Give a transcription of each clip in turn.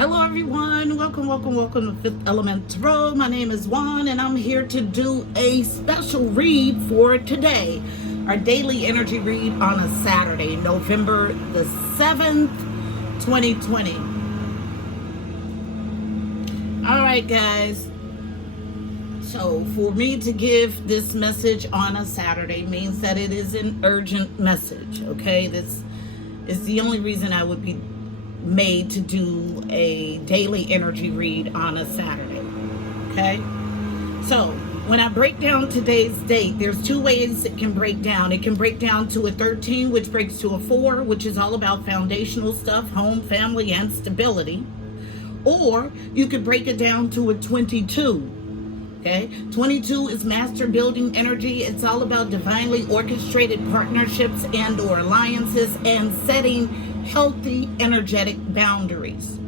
Hello everyone, welcome to Fifth Element Tarot. My name is Juan and I'm here to do a special read for today. Our daily energy read on a Saturday, November the 7th, 2020. Alright guys, so for me to give this message on a Saturday means that it is an urgent message, okay? This is the only reason I would be made to do a daily energy read on a Saturday. Okay, so when I break down today's date, there's two ways it can break down. It can break down to a 13, which breaks to a 4, which is all about foundational stuff, home, family, and stability. Or you could break it down to a 22. Okay, 22 is master building energy. It's all about divinely orchestrated partnerships and or alliances and setting healthy energetic boundaries.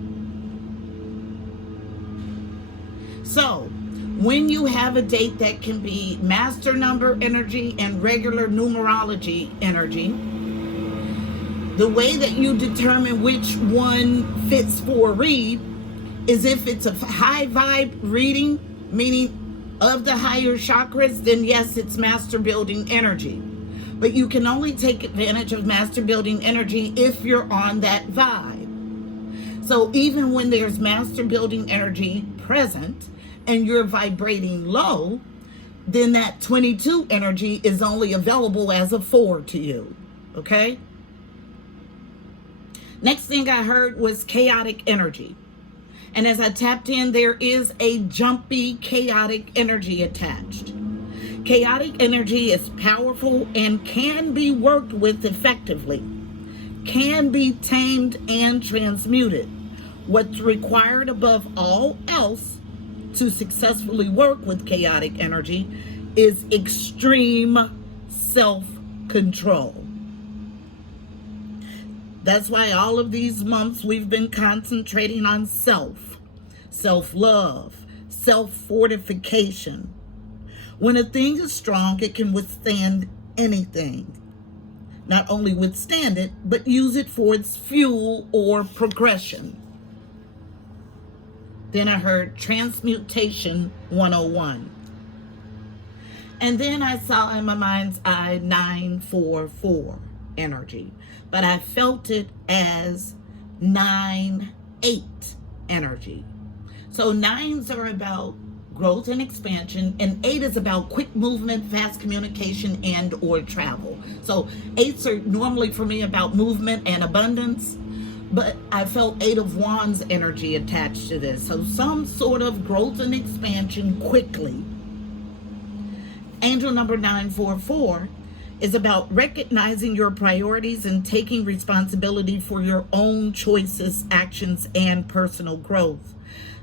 So when you have a date that can be master number energy and regular numerology energy, the way that you determine which one fits for a read is if it's a high vibe reading, meaning of the higher chakras, then yes, it's master building energy. But you can only take advantage of master building energy if you're on that vibe. So even when there's master building energy present and you're vibrating low, then that 22 energy is only available as a 4 to you. Okay? Next thing I heard was chaotic energy. And as I tapped in, there is a jumpy, chaotic energy attached. Chaotic energy is powerful and can be worked with effectively, can be tamed and transmuted. What's required above all else to successfully work with chaotic energy is extreme self-control. That's why all of these months we've been concentrating on self-love, self-fortification. When a thing is strong, it can withstand anything. Not only withstand it, but use it for its fuel or progression. Then I heard Transmutation 101. And then I saw in my mind's eye 944 energy. But I felt it as 9-8 energy. So 9s are about growth and expansion, and 8 is about quick movement, fast communication, and or travel. So 8s are normally for me about movement and abundance, but I felt 8 of Wands energy attached to this. So some sort of growth and expansion quickly. Angel number 944 is about recognizing your priorities and taking responsibility for your own choices, actions, and personal growth.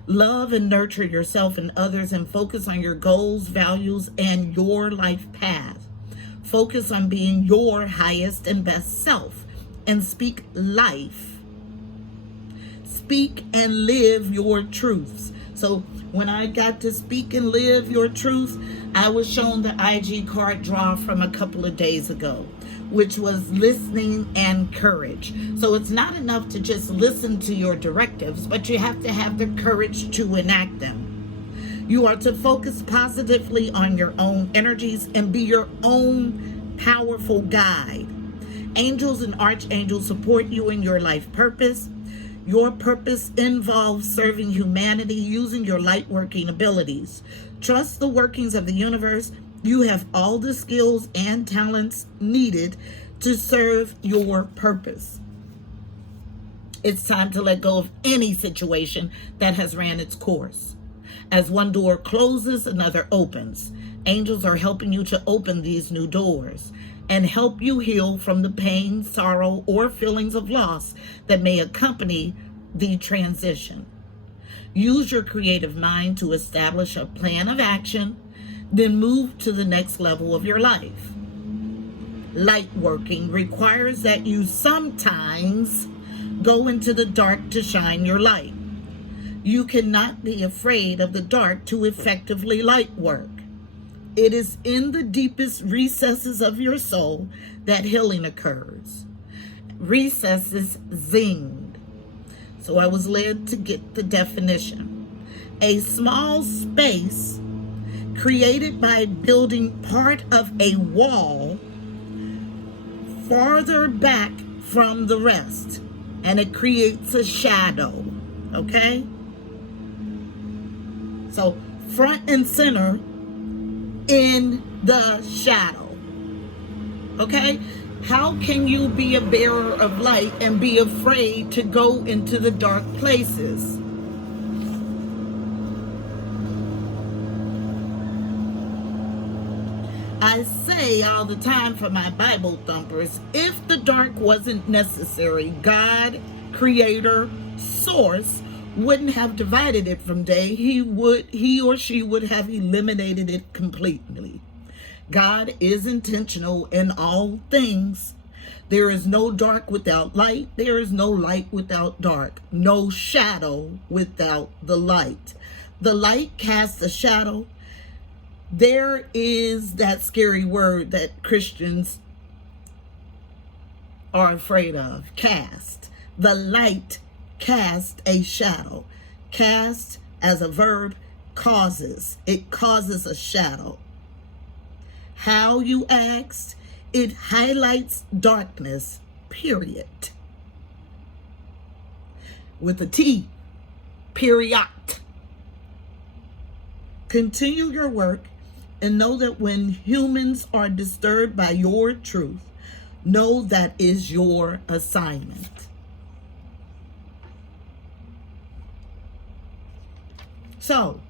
Love and nurture yourself and others and focus on your goals, values, and your life path. Focus on being your highest and best self and speak life. Speak and live your truths. So when I got to speak and live your truth, I was shown the IG card draw from a couple of days ago, which was listening and courage. So it's not enough to just listen to your directives, but you have to have the courage to enact them. You are to focus positively on your own energies and be your own powerful guide. Angels and archangels support you in your life purpose. Your purpose involves serving humanity using your light working abilities. Trust the workings of the universe. You have all the skills and talents needed to serve your purpose. It's time to let go of any situation that has ran its course. As one door closes, another opens. Angels are helping you to open these new doors and help you heal from the pain, sorrow, or feelings of loss that may accompany the transition. Use your creative mind to establish a plan of action, then move to the next level of your life. Light working requires that you sometimes go into the dark to shine your light. You cannot be afraid of the dark to effectively light work. It is in the deepest recesses of your soul that healing occurs. Recesses zinged. So I was led to get the definition. A small space created by building part of a wall farther back from the rest, and it creates a shadow. Okay? So front and center in the shadow. Okay? How can you be a bearer of light and be afraid to go into the dark places? I say all the time for my Bible thumpers, if the dark wasn't necessary, God, Creator, Source, wouldn't have divided it from day. He or she would have eliminated it completely. God is intentional in all things. There is no dark without light. There is no light without dark. No shadow without the light. The light casts a shadow. There is that scary word that Christians are afraid of, cast. The light cast a shadow. Cast as a verb causes. It causes a shadow. How, you asked? It highlights darkness, period. With a T, period. Continue your work and know that when humans are disturbed by your truth, know that is your assignment. So,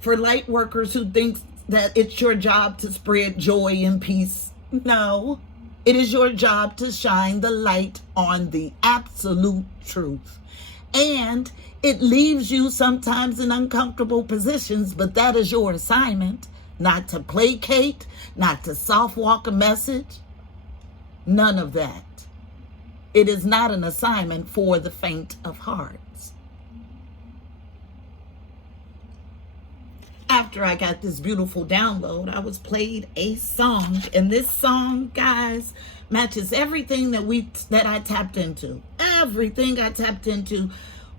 for light workers who think that it's your job to spread joy and peace, no, it is your job to shine the light on the absolute truth. And it leaves you sometimes in uncomfortable positions, but that is your assignment. Not to placate, not to soft walk a message. None of that. It is not an assignment for the faint of heart. After I got this beautiful download, I was played a song, and this song, guys, matches everything that I tapped into. Everything I tapped into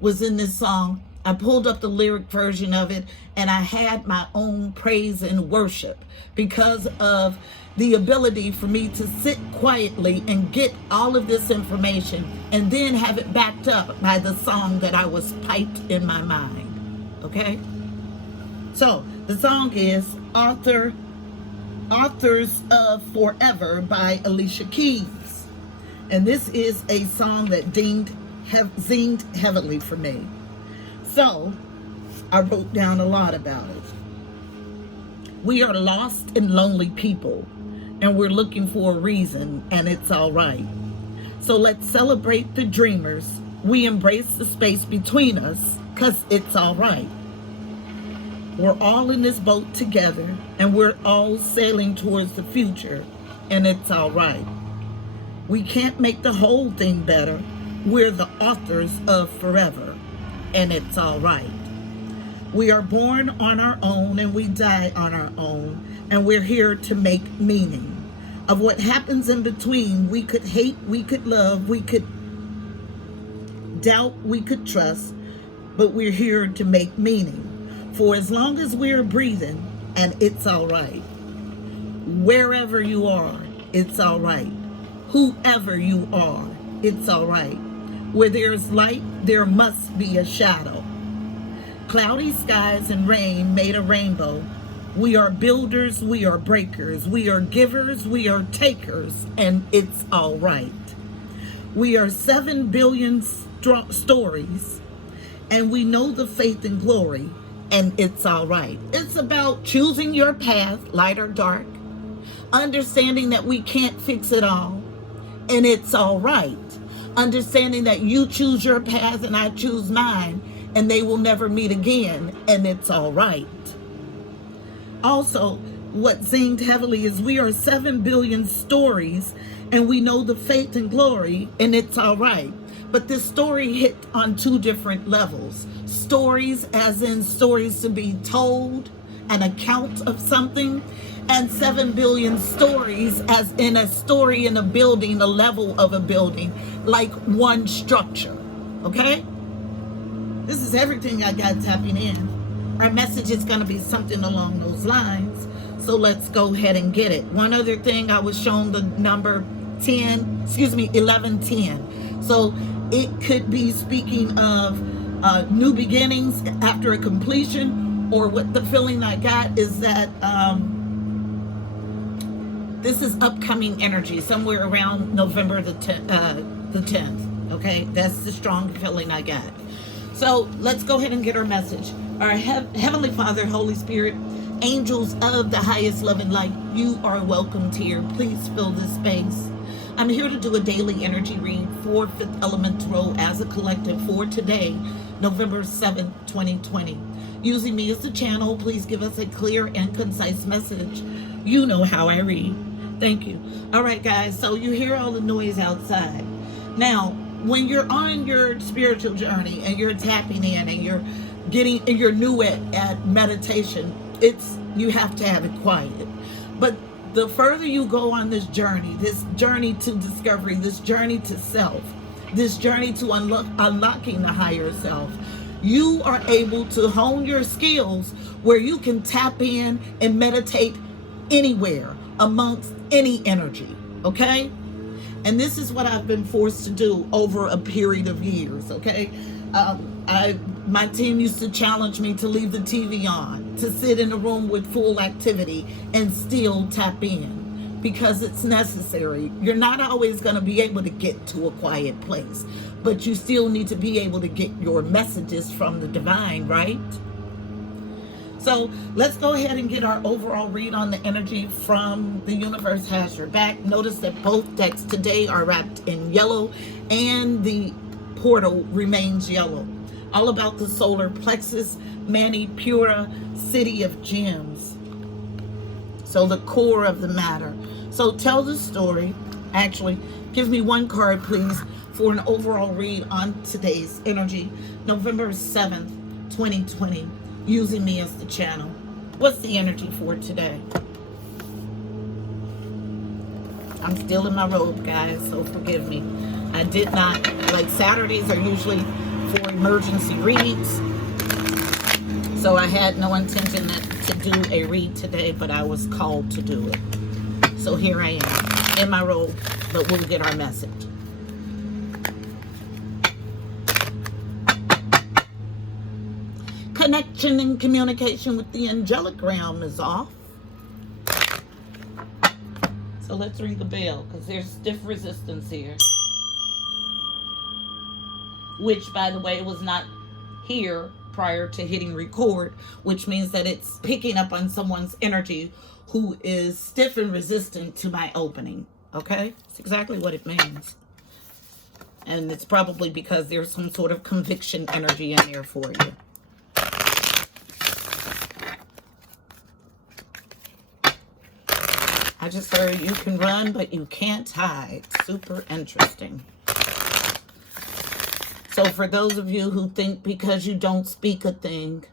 was in this song. I pulled up the lyric version of it, and I had my own praise and worship because of the ability for me to sit quietly and get all of this information and then have it backed up by the song that I was piped in my mind. Okay? So, the song is Authors of Forever by Alicia Keys. And this is a song that zinged heavily for me. So, I wrote down a lot about it. We are lost and lonely people, and we're looking for a reason, and it's all right. So let's celebrate the dreamers. We embrace the space between us, because it's all right. We're all in this boat together, and we're all sailing towards the future, and it's all right. We can't make the whole thing better. We're the authors of forever, and it's all right. We are born on our own, and we die on our own, and we're here to make meaning of what happens in between. We could hate, we could love, we could doubt, we could trust, but we're here to make meaning. For as long as we're breathing, and it's all right. Wherever you are, it's all right. Whoever you are, it's all right. Where there's light, there must be a shadow. Cloudy skies and rain made a rainbow. We are builders, we are breakers. We are givers, we are takers, and it's all right. We are 7 billion stories, and we know the faith and glory, and it's all right. It's about choosing your path, light or dark, understanding that we can't fix it all, and it's all right. Understanding that you choose your path and I choose mine, and they will never meet again, and it's all right. Also, what zinged heavily is we are 7 billion stories, and we know the faith and glory, and it's all right. But this story hit on 2 different levels. Stories as in stories to be told, an account of something, and 7 billion stories as in a story in a building, a level of a building, like one structure, okay? This is everything I got tapping in. Our message is going to be something along those lines. So let's go ahead and get it. One other thing, I was shown the number 1110. So it could be speaking of new beginnings after a completion, or what the feeling I got is that this is upcoming energy somewhere around November the 10th. Okay, that's the strong feeling I got. So let's go ahead and get our message. Our Heavenly Father, Holy Spirit, angels of the highest love and light, you are welcomed here. Please fill this space. I'm here to do a daily energy read for Fifth Element Tarot as a collective for today, November 7th, 2020. Using me as the channel, please give us a clear and concise message. You know how I read. Thank you. All right, guys, so you hear all the noise outside. Now, when you're on your spiritual journey and you're tapping in and you're new at meditation, you have to have it quiet. But the further you go on this journey to discovery, this journey to self, this journey to unlocking the higher self, you are able to hone your skills where you can tap in and meditate anywhere amongst any energy, okay? And this is what I've been forced to do over a period of years, okay? My team used to challenge me to leave the TV on, to sit in a room with full activity and still tap in, because it's necessary. You're not always going to be able to get to a quiet place, but you still need to be able to get your messages from the divine, right? So let's go ahead and get our overall read on the energy from The Universe Has Your Back. Notice that both decks today are wrapped in yellow and the portal remains yellow. All about the solar plexus, Manipura, city of gems. So the core of the matter. So tell the story. Actually, give me one card, please, for an overall read on today's energy, November 7th, 2020. Using me as the channel. What's the energy for today? I'm still in my robe, guys, so forgive me. I did not, like Saturdays are usually for emergency reads, so I had no intention to do a read today, but I was called to do it. So here I am, in my robe, but we'll get our message. Connection and communication with the angelic realm is off. So let's ring the bell, because there's stiff resistance here. Which, by the way, was not here prior to hitting record, which means that it's picking up on someone's energy who is stiff and resistant to my opening. Okay? It's exactly what it means. And it's probably because there's some sort of conviction energy in there for you. I just heard you can run, but you can't hide. Super interesting. So for those of you who think because you don't speak a thing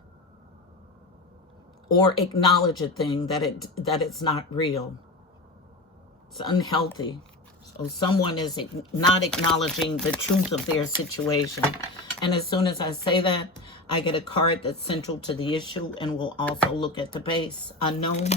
or acknowledge a thing that it's not real, it's unhealthy. So someone is not acknowledging the truth of their situation. And as soon as I say that, I get a card that's central to the issue, and we'll also look at the base. Unknown.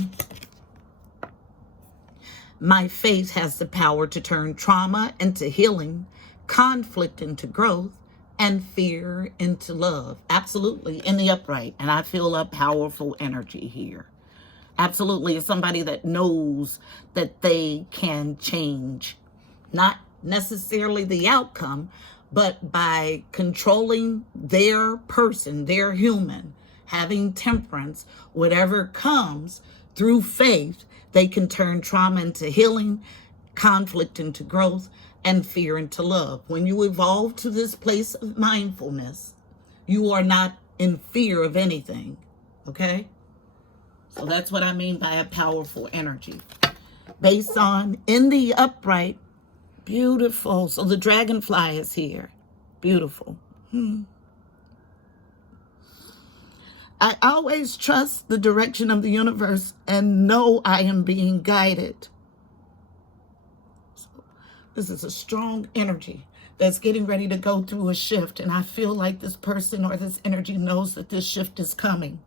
My faith has the power to turn trauma into healing, conflict into growth, and fear into love. Absolutely, in the upright. And I feel a powerful energy here. Absolutely, it's somebody that knows that they can change. Not necessarily the outcome, but by controlling their person, their human, having temperance, whatever comes through faith, they can turn trauma into healing, conflict into growth, and fear into love. When you evolve to this place of mindfulness, you are not in fear of anything, okay? So that's what I mean by a powerful energy. Based on in the upright, beautiful. So the dragonfly is here. Beautiful. I always trust the direction of the universe and know I am being guided. So this is a strong energy. that's getting ready to go through a shift. And I feel like this person or this energy knows that this shift is coming.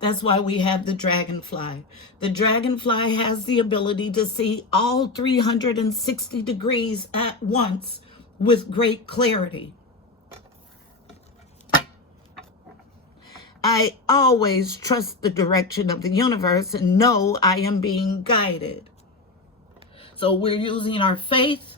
That's why we have the dragonfly. The dragonfly has the ability to see all 360 degrees at once with great clarity. I always trust the direction of the universe and know I am being guided. So we're using our faith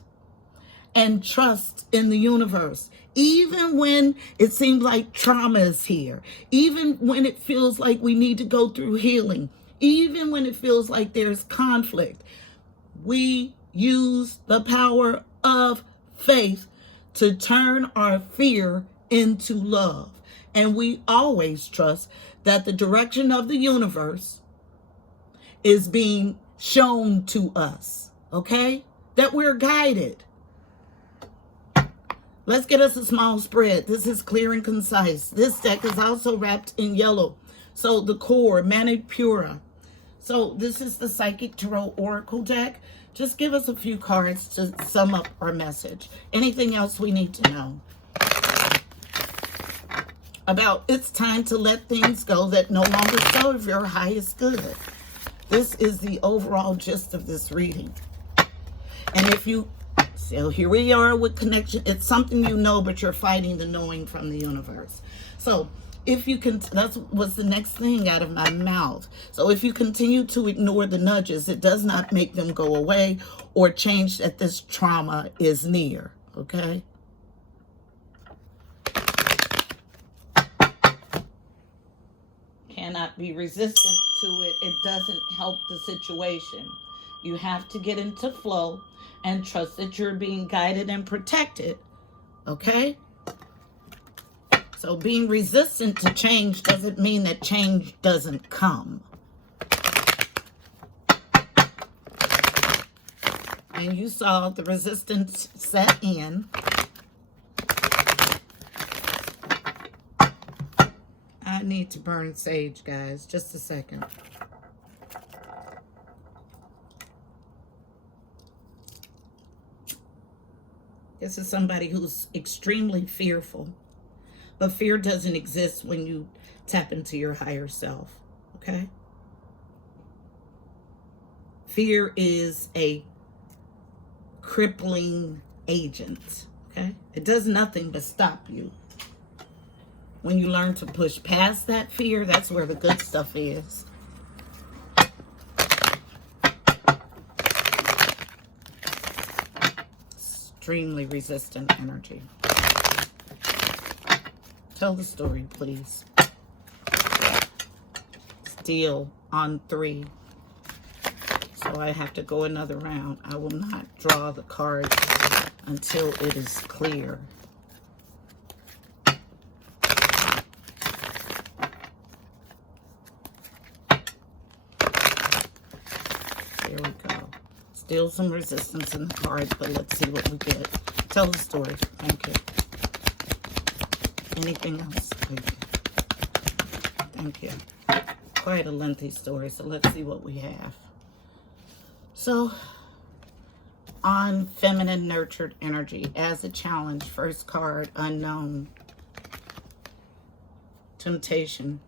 and trust in the universe. Even when it seems like trauma is here, even when it feels like we need to go through healing, even when it feels like there's conflict, we use the power of faith to turn our fear into love. And we always trust that the direction of the universe is being shown to us, okay? That we're guided. Let's get us a small spread. This is clear and concise. This deck is also wrapped in yellow. So the core, Manipura. So this is the Psychic Tarot Oracle deck. Just give us a few cards to sum up our message. Anything else we need to know? About it's time to let things go that no longer serve your highest good. This is the overall gist of this reading. And if you... So here we are with connection. It's something you know, but you're fighting the knowing from the universe. So if you can, that was the next thing out of my mouth. So if you continue to ignore the nudges, it does not make them go away or change that this trauma is near. Okay. Cannot be resistant to it. It doesn't help the situation. You have to get into flow and trust that you're being guided and protected, okay? So being resistant to change doesn't mean that change doesn't come. And you saw the resistance set in. I need to burn sage, guys. Just a second. This is somebody who's extremely fearful. But fear doesn't exist when you tap into your higher self, okay? Fear is a crippling agent, okay? It does nothing but stop you. When you learn to push past that fear, that's where the good stuff is. Extremely resistant energy. Tell the story, please. Still on 3. So I have to go another round. I will not draw the cards until it is clear. There we go. Still some resistance in the cards, but let's see what we get. Tell the story. Thank you. Anything else? Thank you. Quite a lengthy story, so let's see what we have. So, on feminine nurtured energy as a challenge, first card, unknown. Temptation.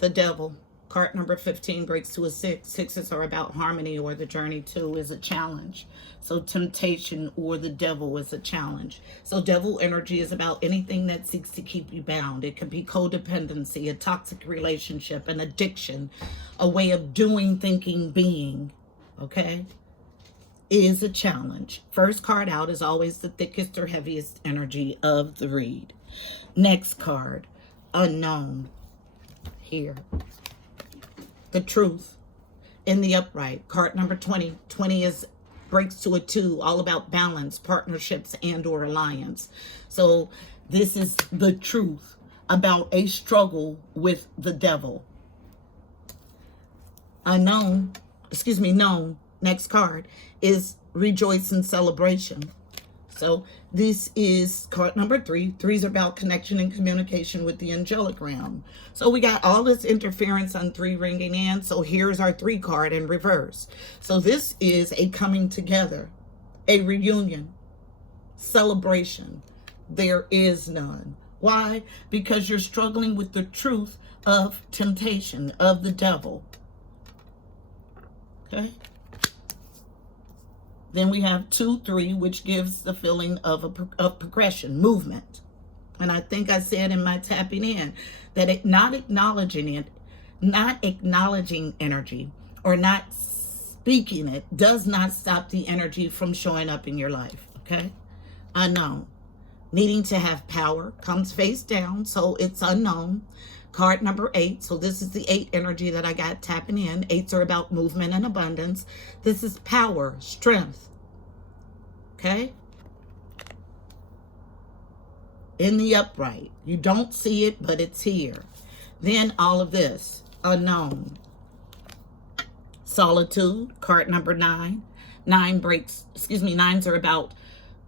The devil. Card number 15 breaks to a 6. 6s are about harmony or the journey. 2 is a challenge. So temptation or the devil is a challenge. So devil energy is about anything that seeks to keep you bound. It can be codependency, a toxic relationship, an addiction, a way of doing, thinking, being. Okay? Is a challenge. First card out is always the thickest or heaviest energy of the read. Next card, unknown. Here. The truth in the upright. Card number 20. 20 is breaks to a 2, all about balance, partnerships, and or alliance. So this is the truth about a struggle with the devil. Unknown, known. Next card is rejoice and celebration. So this is card number 3. 3s are about connection and communication with the angelic realm. So we got all this interference on 3 ringing in. So here's our 3 card in reverse. So this is a coming together, a reunion, celebration. There is none. Why? Because you're struggling with the truth of temptation, of the devil. Okay? Then we have 2, 3, which gives the feeling of progression, movement. And I think I said in my tapping in that not acknowledging energy or not speaking it does not stop the energy from showing up in your life. Okay? Unknown. Needing to have power comes face down, so it's unknown. Card number 8. So this is the 8 energy that I got tapping in. 8s are about movement and abundance. This is power, strength. Okay? In the upright. You don't see it, but it's here. Then all of this, unknown. Solitude, card number 9. 9s are about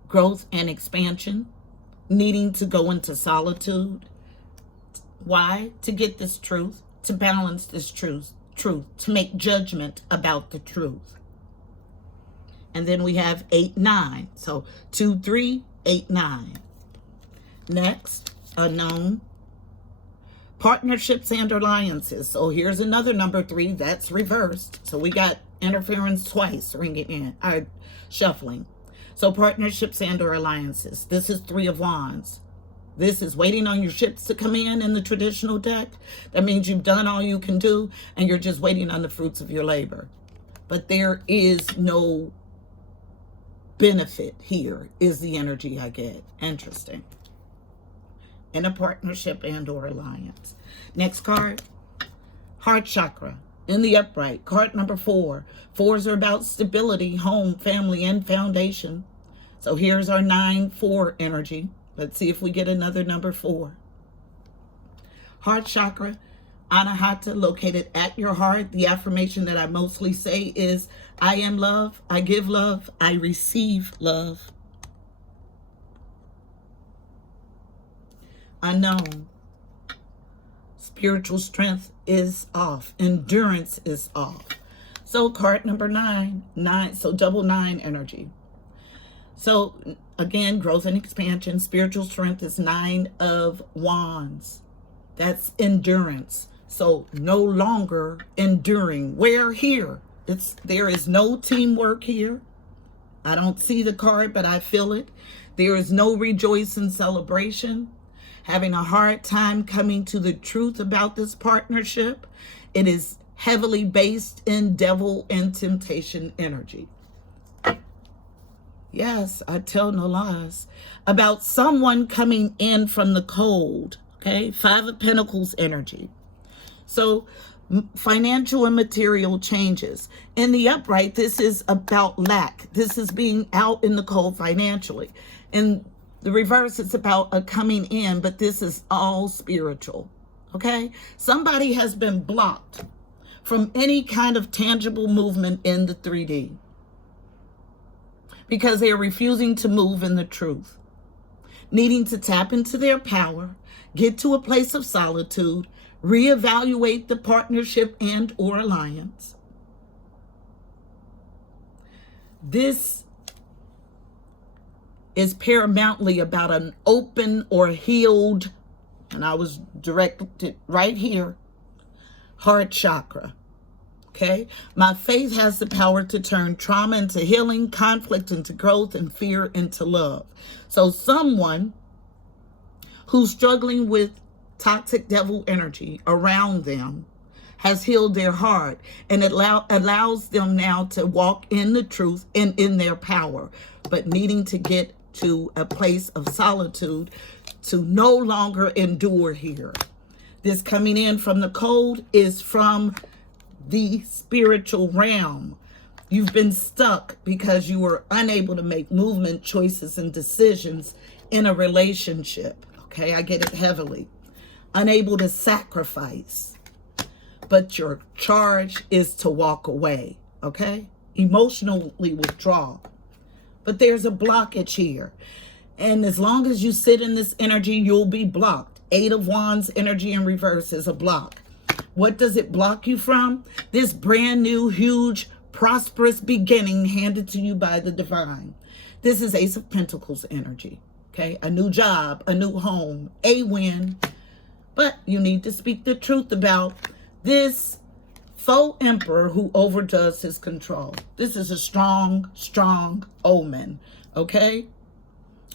growth and expansion. Needing to go into solitude. Why? To get this truth, to balance this truth, to make judgment about the truth. And then we have 8, 9. So 2, 3, 8, 9. Next, unknown. Partnerships and alliances. So here's another number 3 that's reversed. So we got interference twice ringing in, shuffling. So partnerships and or alliances. This is 3 of Wands. This is waiting on your ships to come in the traditional deck. That means you've done all you can do and you're just waiting on the fruits of your labor. But there is no benefit here, is the energy I get. Interesting. In a partnership and or alliance. Next card, heart chakra. In the upright, card number 4. 4s are about stability, home, family, and foundation. So here's our 9-4 energy. Let's see if we get another number 4. Heart chakra, anahata, located at your heart. The affirmation that I mostly say is, I am love, I give love, I receive love. Unknown. Spiritual strength is off. Endurance is off. So card number 9. So double 9 energy. So again, growth and expansion. Spiritual strength is 9 of Wands. That's endurance. So no longer enduring. Where here? There is no teamwork here. I don't see the card, but I feel it. There is no rejoice and celebration. Having a hard time coming to the truth about this partnership. It is heavily based in devil and temptation energy. Yes, I tell no lies. About someone coming in from the cold. Okay, 5 of Pentacles energy. So financial and material changes. In the upright, this is about lack. This is being out in the cold financially. In the reverse, it's about a coming in, but this is all spiritual. Okay? Somebody has been blocked from any kind of tangible movement in the 3D because they're refusing to move in the truth, needing to tap into their power, get to a place of solitude, reevaluate the partnership and or alliance. This is paramountly about an open or healed, and I was directed right here, heart chakra. Okay? My faith has the power to turn trauma into healing, conflict into growth, and fear into love. So someone who's struggling with toxic devil energy around them has healed their heart, and it allows them now to walk in the truth and in their power, but needing to get to a place of solitude to no longer endure here. This coming in from the cold is from the spiritual realm. You've been stuck because you were unable to make movement, choices, and decisions in a relationship. Okay, I get it heavily. Unable to sacrifice. But your charge is to walk away. Okay? Emotionally withdraw. But there's a blockage here. And as long as you sit in this energy, you'll be blocked. 8 of Wands energy in reverse is a block. What does it block you from? This brand new, huge, prosperous beginning handed to you by the divine. This is Ace of Pentacles energy. Okay, a new job, a new home, a win. But you need to speak the truth about this faux emperor who overdoes his control. This is a strong, strong omen. Okay?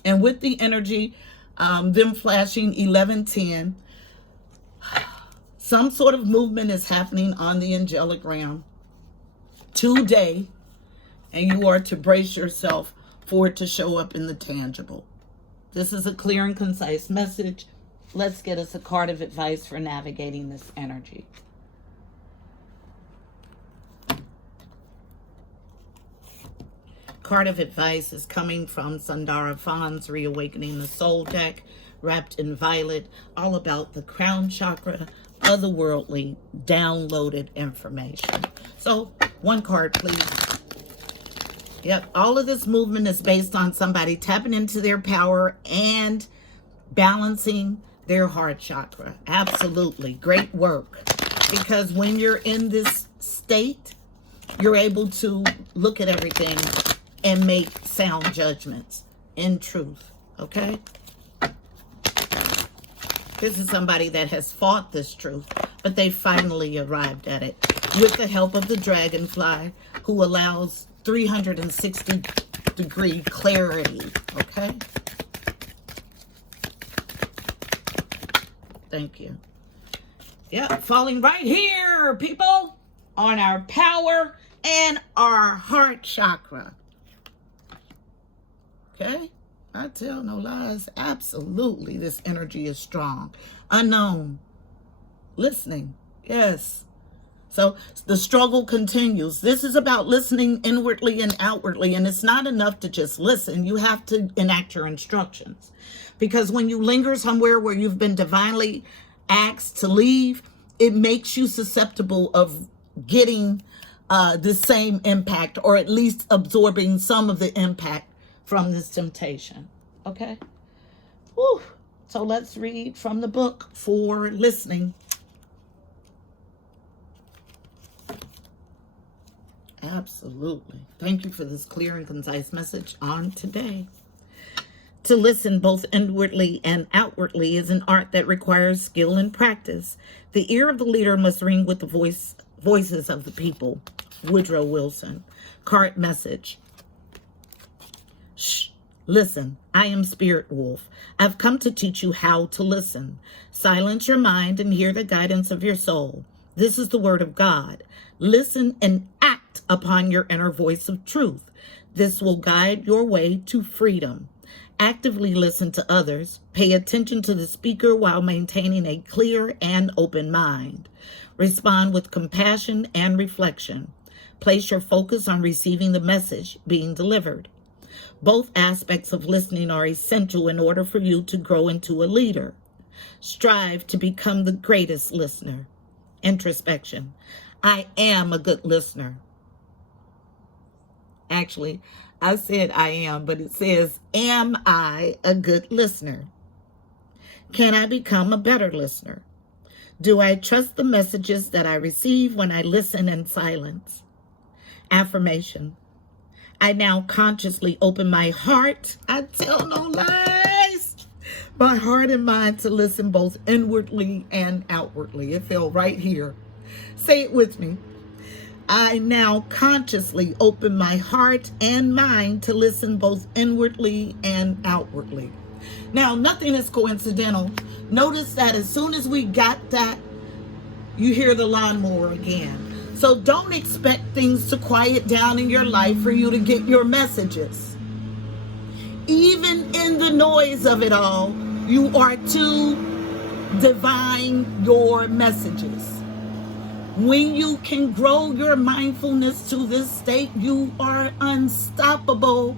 And with the energy, them flashing 1110, some sort of movement is happening on the angelic realm today, and you are to brace yourself for it to show up in the tangible. This is a clear and concise message. Let's get us a card of advice for navigating this energy. Card of advice is coming from Sundara Fahn's Reawakening the Soul deck, wrapped in violet, all about the crown chakra, otherworldly, downloaded information. So, one card, please. Yep, all of this movement is based on somebody tapping into their power and balancing their heart chakra. Absolutely. Great work. Because when you're in this state, you're able to look at everything and make sound judgments in truth. Okay? This is somebody that has fought this truth, but they finally arrived at it with the help of the dragonfly, who allows 360-degree clarity. Okay? Thank you. Yeah, falling right here, people, on our power and our heart chakra. Okay? I tell no lies. Absolutely, this energy is strong. Unknown. Listening. Yes. So the struggle continues. This is about listening inwardly and outwardly, and it's not enough to just listen. You have to enact your instructions. Because when you linger somewhere where you've been divinely asked to leave, it makes you susceptible of getting the same impact, or at least absorbing some of the impact from this temptation. Okay? Whew. So let's read from the book for listening. Absolutely. Thank you for this clear and concise message on today. To listen both inwardly and outwardly is an art that requires skill and practice. The ear of the leader must ring with the voices of the people. Woodrow Wilson. Card message. Shh. Listen, I am Spirit Wolf. I've come to teach you how to listen. Silence your mind and hear the guidance of your soul. This is the word of God. Listen and act upon your inner voice of truth. This will guide your way to freedom. Actively listen to others. Pay attention to the speaker while maintaining a clear and open mind. Respond with compassion and reflection. Place your focus on receiving the message being delivered. Both aspects of listening are essential in order for you to grow into a leader. Strive to become the greatest listener. Introspection. I am a good listener. Actually, I said I am, but it says, am I a good listener? Can I become a better listener? Do I trust the messages that I receive when I listen in silence? Affirmation. I now consciously open my heart, I tell no lies, my heart and mind to listen both inwardly and outwardly. It fell right here. Say it with me. I now consciously open my heart and mind to listen both inwardly and outwardly. Now, nothing is coincidental. Notice that as soon as we got that, you hear the lawnmower again. So don't expect things to quiet down in your life for you to get your messages. Even in the noise of it all, you are to divine your messages. When you can grow your mindfulness to this state, you are unstoppable.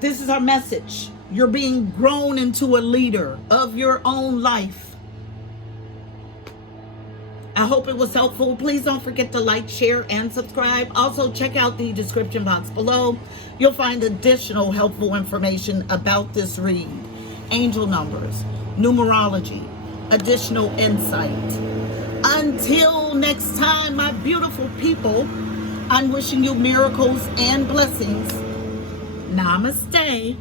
This is our message. You're being grown into a leader of your own life. I hope it was helpful. Please don't forget to like, share, and subscribe. Also, check out the description box below. You'll find additional helpful information about this read. Angel numbers, numerology, additional insight. Until next time, my beautiful people, I'm wishing you miracles and blessings. Namaste.